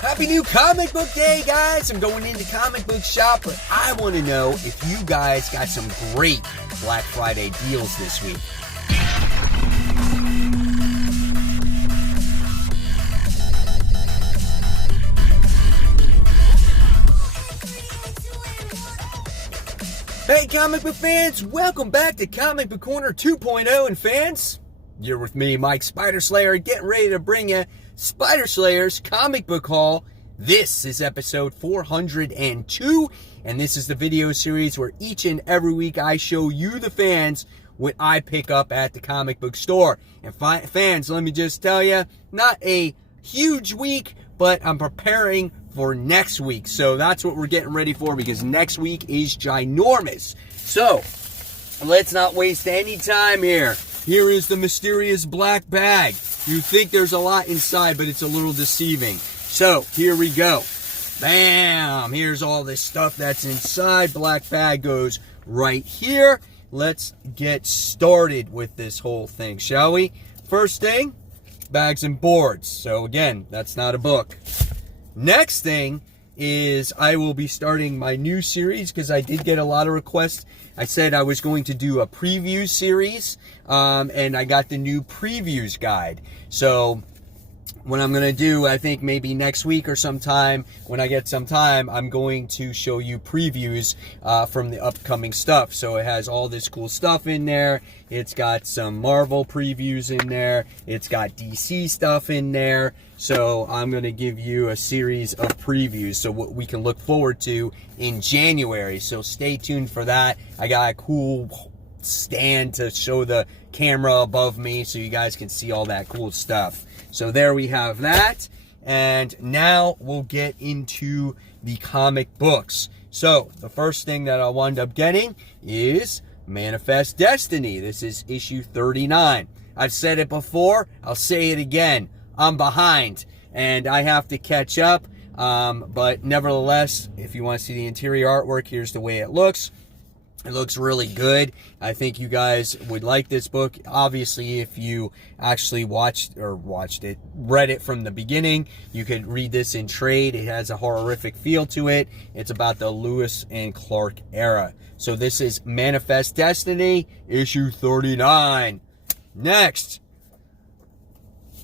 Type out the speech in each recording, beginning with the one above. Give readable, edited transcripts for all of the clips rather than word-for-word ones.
Happy new comic book day, guys. I'm going into comic book shop, but I want to know if you guys got some great Black Friday deals this week. Hey, comic book fans, welcome back to Comic Book Corner 2.0. And fans, you're with me, Mike Spider Slayer, getting ready to bring you Spider Slayer's Comic Book Haul. This is episode 402, and this is the video series where each and every week I show you, the fans, what I pick up at the comic book store. And fans, let me just tell you, not a huge week, but I'm preparing for next week. So that's what we're getting ready for, because next week is ginormous. So let's not waste any time here. Here is the mysterious black bag. You think there's a lot inside, but it's a little deceiving. So here we go. Bam! Here's all this stuff that's inside. Black bag goes right here. Let's get started with this whole thing, shall we? First thing, bags and boards. So again, that's not a book. Next thing is I will be starting my new series, because I did get a lot of requests. I said I was going to do a preview series, and I got the new previews guide. So what I'm going to do, I think maybe next week or sometime, when I get some time, I'm going to show you previews from the upcoming stuff. So it has all this cool stuff in there. It's got some Marvel previews in there. It's got DC stuff in there. So I'm going to give you a series of previews, so what we can look forward to in January. So stay tuned for that. I got a cool stand to show the camera above me so you guys can see all that cool stuff. So there we have that. And now we'll get into the comic books. So the first thing that I wound up getting is Manifest Destiny. This is issue 39. I've said it before. I'll say it again. I'm behind and I have to catch up. But nevertheless, if you want to see the interior artwork, here's the way it looks. It looks really good. I think you guys would like this book. Obviously, if you actually read it from the beginning, you could read this in trade. It has a horrific feel to it. It's about the Lewis and Clark era. So this is Manifest Destiny, issue 39. Next,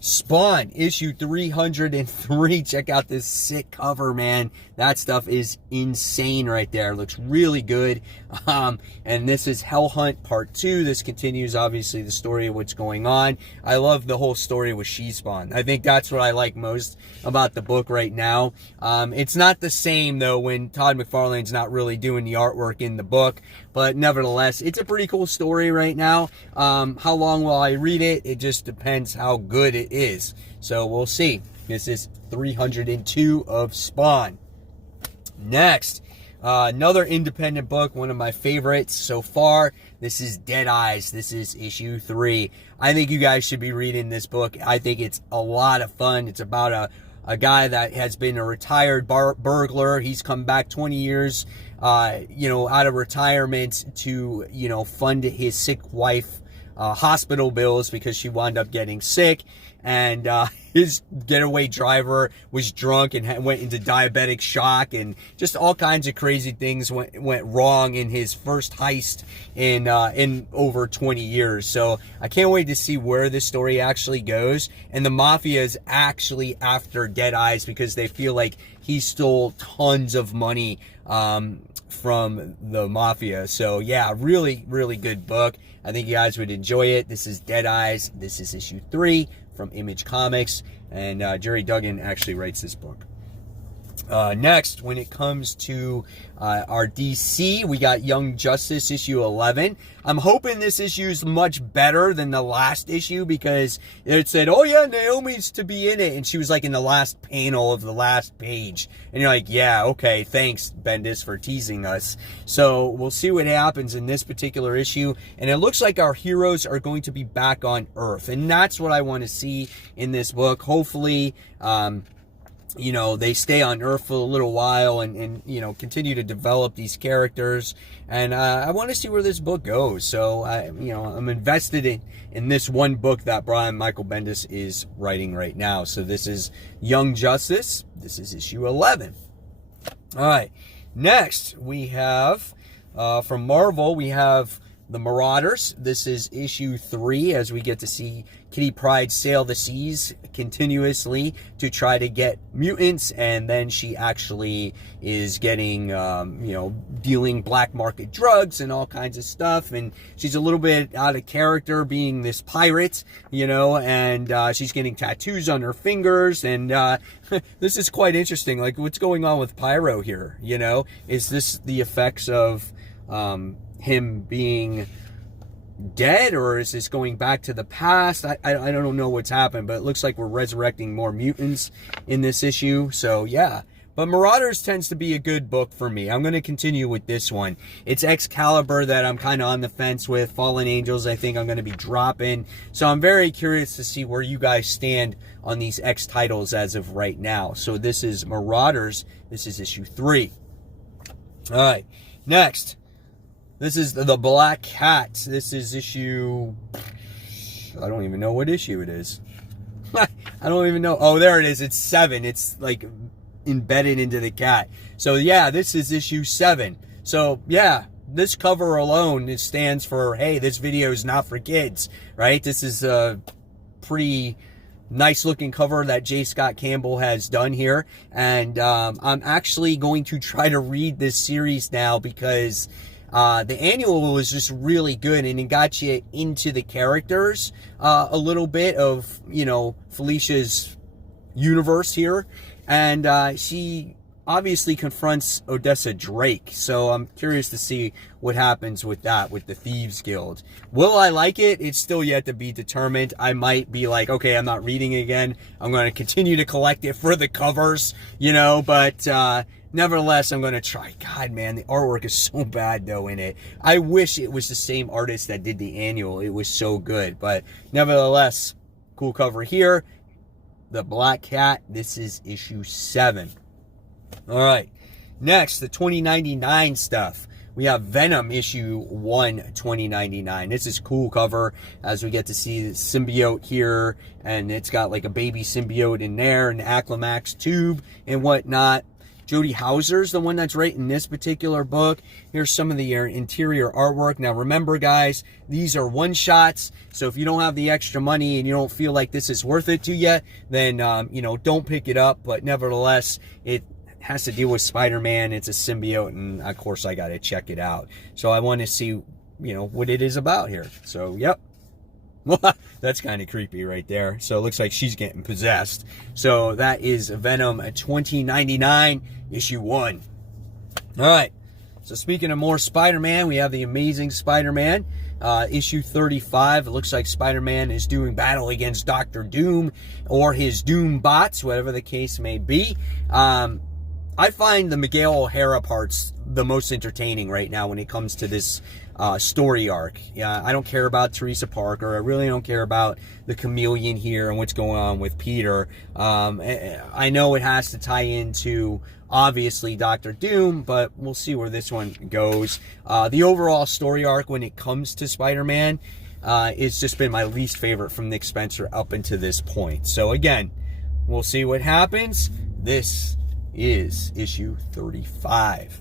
Spawn, issue 303. Check out this sick cover, man. That stuff is insane right there. It looks really good. And this is Hell Hunt Part 2. This continues, obviously, the story of what's going on. I love the whole story with She-Spawn. I think that's what I like most about the book right now. It's not the same, though, when Todd McFarlane's not really doing the artwork in the book. But nevertheless, it's a pretty cool story right now. How long will I read it? It just depends how good it is. So we'll see. This is 302 of Spawn. Next, another independent book, one of my favorites so far. This is Dead Eyes. This is issue 3. I think you guys should be reading this book. I think it's a lot of fun. It's about a guy that has been a retired burglar. He's come back 20 years, out of retirement to, fund his sick wife hospital bills because she wound up getting sick. And his getaway driver was drunk and went into diabetic shock, and just all kinds of crazy things went wrong in his first heist in over 20 years. So I can't wait to see where this story actually goes. And the mafia is actually after Dead Eyes because they feel like he stole tons of money from the mafia. So yeah, really, really good book. I think you guys would enjoy it. This is Dead Eyes. This is issue 3 from Image Comics, and Jerry Duggan actually writes this book. Next, when it comes to our DC, we got Young Justice issue 11. I'm hoping this issue is much better than the last issue, because it said, oh yeah, Naomi's to be in it, and she was like in the last panel of the last page. And you're like, yeah, okay, thanks, Bendis, for teasing us. So we'll see what happens in this particular issue. And it looks like our heroes are going to be back on Earth, and that's what I want to see in this book. Hopefully, they stay on Earth for a little while and continue to develop these characters. And I want to see where this book goes. So, I'm invested in this one book that Brian Michael Bendis is writing right now. So this is Young Justice. This is issue 11. All right. Next, we have, from Marvel, we have The Marauders. This is issue 3, as we get to see Kitty Pryde sail the seas continuously to try to get mutants, and then she actually is getting, dealing black market drugs and all kinds of stuff, and she's a little bit out of character being this pirate, and she's getting tattoos on her fingers, and this is quite interesting. Like, what's going on with Pyro here, Is this the effects of him being dead, or is this going back to the past? I don't know what's happened, but it looks like we're resurrecting more mutants in this issue. So yeah, but Marauders tends to be a good book for me. I'm going to continue with this one. It's Excalibur that I'm kind of on the fence with. Fallen Angels, I think I'm going to be dropping. So I'm very curious to see where you guys stand on these X titles as of right now. So this is Marauders. This is issue 3. All right, next. This is the Black Cat. This is issue... I don't even know what issue it is. I don't even know. Oh, there it is. It's 7. It's like embedded into the cat. So yeah, this is issue 7. So yeah, this cover alone, it stands for, hey, this video is not for kids, right? This is a pretty nice looking cover that J. Scott Campbell has done here. And I'm actually going to try to read this series now because... the annual was just really good, and it got you into the characters a little bit of, Felicia's universe here. And she obviously confronts Odessa Drake. So I'm curious to see what happens with that, with the Thieves Guild. Will I like it? It's still yet to be determined. I might be like, okay, I'm not reading it again. I'm going to continue to collect it for the covers, but... nevertheless, I'm going to try. God, man, the artwork is so bad, though, in it. I wish it was the same artist that did the annual. It was so good. But nevertheless, cool cover here. The Black Cat. This is issue 7. All right. Next, the 2099 stuff. We have Venom issue 1, 2099. This is cool cover as we get to see the symbiote here. And it's got like a baby symbiote in there, an Acclimax tube and whatnot. Jody Hauser's the one that's right in this particular book. Here's some of the interior artwork. Now remember, guys, these are one-shots. So if you don't have the extra money and you don't feel like this is worth it to you, then, don't pick it up. But nevertheless, it has to deal with Spider-Man. It's a symbiote, and of course I got to check it out. So I want to see, what it is about here. So, yep. That's kind of creepy right there. So it looks like she's getting possessed. So that is Venom 2099, issue 1. All right. So speaking of more Spider-Man, we have the Amazing Spider-Man, issue 35. It looks like Spider-Man is doing battle against Dr. Doom or his Doom bots, whatever the case may be. I find the Miguel O'Hara parts the most entertaining right now when it comes to this story arc. I don't care about Teresa Parker. I really don't care about the Chameleon here and what's going on with Peter. I know it has to tie into, obviously, Dr. Doom, but we'll see where this one goes. The overall story arc when it comes to Spider-Man, it's just been my least favorite from Nick Spencer up until this point. So again, we'll see what happens. This is issue 35.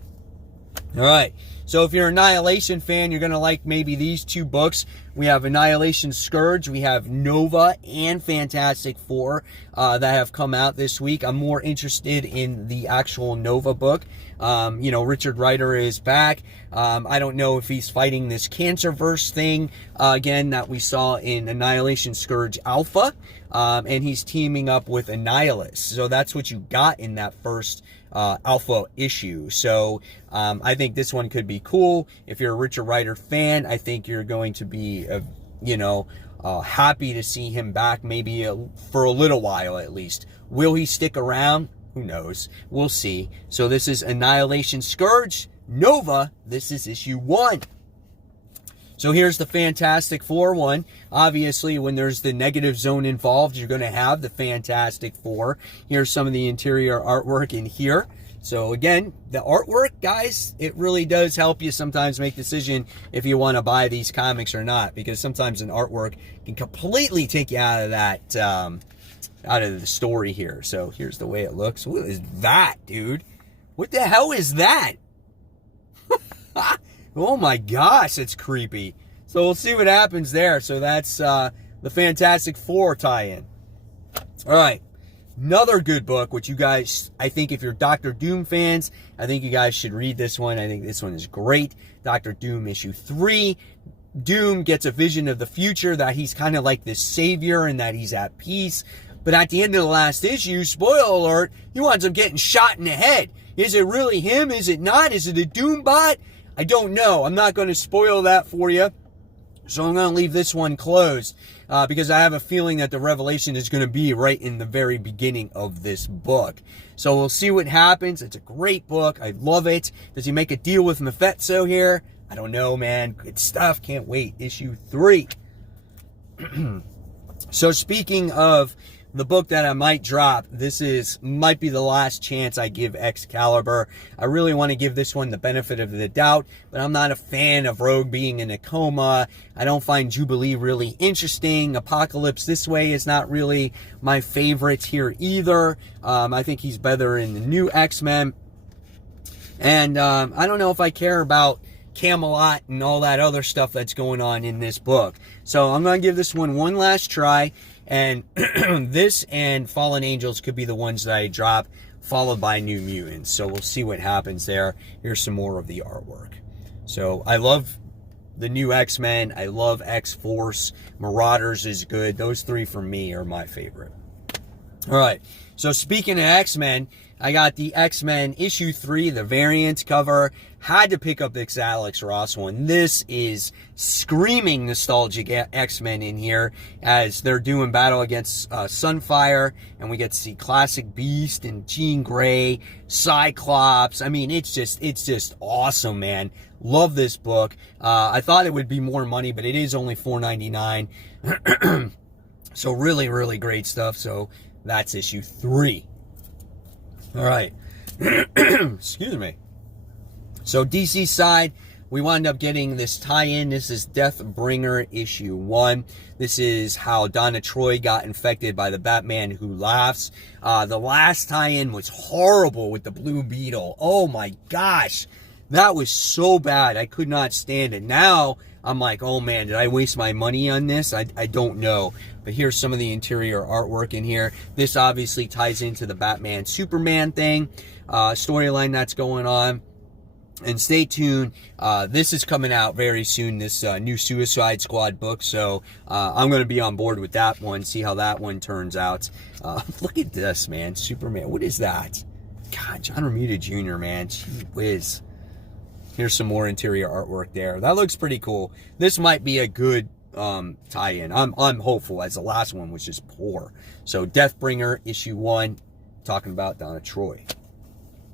All right. So if you're an Annihilation fan, you're going to like maybe these 2 books. We have Annihilation Scourge. We have Nova and Fantastic Four that have come out this week. I'm more interested in the actual Nova book. Richard Rider is back. I don't know if he's fighting this Cancerverse thing again that we saw in Annihilation Scourge Alpha. And he's teaming up with Annihilus. So that's what you got in that first Alpha issue. So I think this one could be cool. If you're a Richard Rider fan, I think you're going to be, happy to see him back maybe for a little while at least. Will he stick around? Who knows? We'll see. So this is Annihilation Scourge. Nova, this is issue 1. So here's the Fantastic Four one. Obviously, when there's the negative zone involved, you're going to have the Fantastic Four. Here's some of the interior artwork in here. So again, the artwork, guys, it really does help you sometimes make a decision if you want to buy these comics or not, because sometimes an artwork can completely take you out of that, out of the story here. So here's the way it looks. What is that, dude? What the hell is that? Oh my gosh, it's creepy. So we'll see what happens there. So that's the Fantastic Four tie-in. All right. Another good book, which you guys, I think if you're Doctor Doom fans, I think you guys should read this one. I think this one is great. Doctor Doom issue 3. Doom gets a vision of the future, that he's kind of like this savior and that he's at peace. But at the end of the last issue, spoiler alert, he winds up getting shot in the head. Is it really him? Is it not? Is it a Doom bot? I don't know. I'm not going to spoil that for you. So I'm going to leave this one closed because I have a feeling that the revelation is going to be right in the very beginning of this book. So we'll see what happens. It's a great book. I love it. Does he make a deal with Mephisto here? I don't know, man. Good stuff. Can't wait. Issue 3. So speaking of the book that I might drop, this might be the last chance I give Excalibur. I really want to give this one the benefit of the doubt, but I'm not a fan of Rogue being in a coma. I don't find Jubilee really interesting. Apocalypse This Way is not really my favorite here either. I think he's better in the new X-Men. And I don't know if I care about Camelot and all that other stuff that's going on in this book. So I'm going to give this one last try. And this and Fallen Angels could be the ones that I drop, followed by New Mutants. So we'll see what happens there. Here's some more of the artwork. So I love the new X-Men. I love X-Force. Marauders is good. Those 3 for me are my favorite. All right. So speaking of X-Men, I got the X-Men issue 3, the variant cover. Had to pick up this Alex Ross one. This is screaming nostalgic X-Men in here as they're doing battle against Sunfire, and we get to see classic Beast and Jean Grey, Cyclops. I mean, it's just awesome, man. Love this book. I thought it would be more money, but it is only $4.99. So really, really great stuff. So that's issue 3. All right. Excuse me. So DC side, we wound up getting this tie-in. This is Deathbringer issue 1. This is how Donna Troy got infected by the Batman Who Laughs. The last tie-in was horrible with the Blue Beetle. Oh my gosh. That was so bad. I could not stand it. Now, I'm like, oh man, did I waste my money on this? I don't know. But here's some of the interior artwork in here. This obviously ties into the Batman Superman thing, storyline that's going on. And stay tuned. This is coming out very soon, this new Suicide Squad book. So I'm going to be on board with that one, see how that one turns out. Look at this, man. Superman. What is that? God, John Romita Jr., man. Gee whiz. Here's some more interior artwork there. That looks pretty cool. This might be a good tie-in. I'm hopeful, as the last one was just poor. So Deathbringer issue 1, talking about Donna Troy.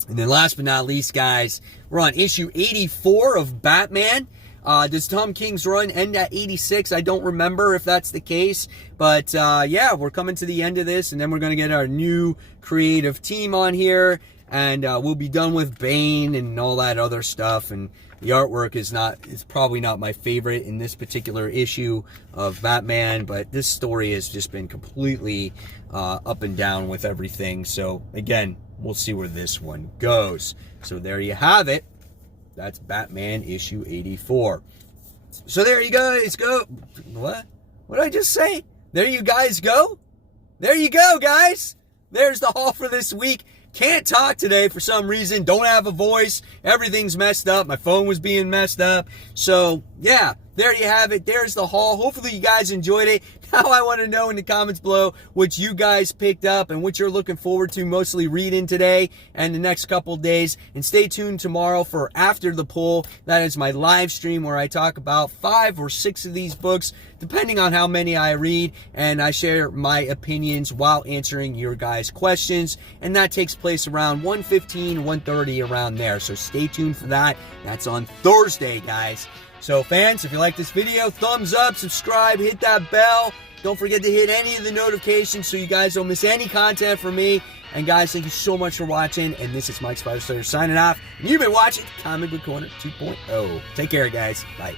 And then last but not least, guys, we're on issue 84 of Batman. Does Tom King's run end at 86? I don't remember if that's the case. But, yeah, we're coming to the end of this. And then we're going to get our new creative team on here. And we'll be done with Bane and all that other stuff. And the artwork is probably not my favorite in this particular issue of Batman. But this story has just been completely up and down with everything. So, again, we'll see where this one goes. So there you have it. That's Batman issue 84. So there you guys go. What? What did I just say? There you guys go. There you go, guys. There's the haul for this week. Can't talk today for some reason. Don't have a voice. Everything's messed up. My phone was being messed up. So, yeah, there you have it. There's the haul. Hopefully you guys enjoyed it. Now I want to know in the comments below what you guys picked up and what you're looking forward to mostly reading today and the next couple days. And stay tuned tomorrow for After the Pull. That is my live stream where I talk about 5 or 6 of these books, depending on how many I read, and I share my opinions while answering your guys' questions. And that takes place around 1:15, 1:30, around there. So stay tuned for that. That's on Thursday, guys. So fans, if you like this video, thumbs up, subscribe, hit that bell. Don't forget to hit any of the notifications so you guys don't miss any content from me. And guys, thank you so much for watching. And this is Mike Spider Slayer signing off. And you've been watching Comic Book Corner 2.0. Take care, guys. Bye.